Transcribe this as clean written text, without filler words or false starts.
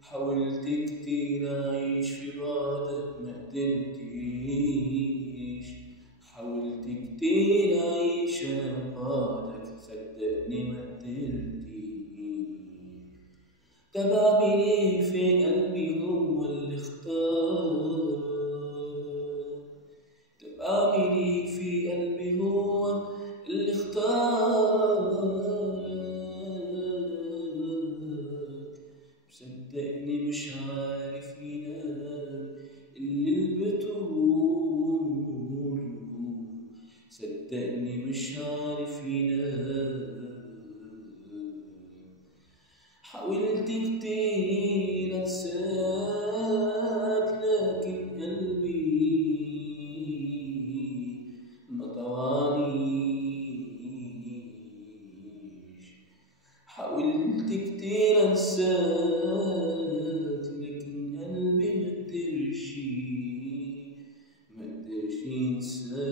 حاولت كتير أعيش في بعدك مقدرتيش، حاولت كتير أعيش أنا بعدك صدقني مقدرتيش. طب أعمل إيه في قلبي هو اللي اختار، طب أعمل إيه في قلبي هو اللي اختار، صدقني مش عارف ينام اللي بتقوله، صدقني مش عارف ينام. حاولت كتير انساك لكن قلبي ما طوانيش، حاولت كتير انساك لكن قلبي مقدرش ينساك.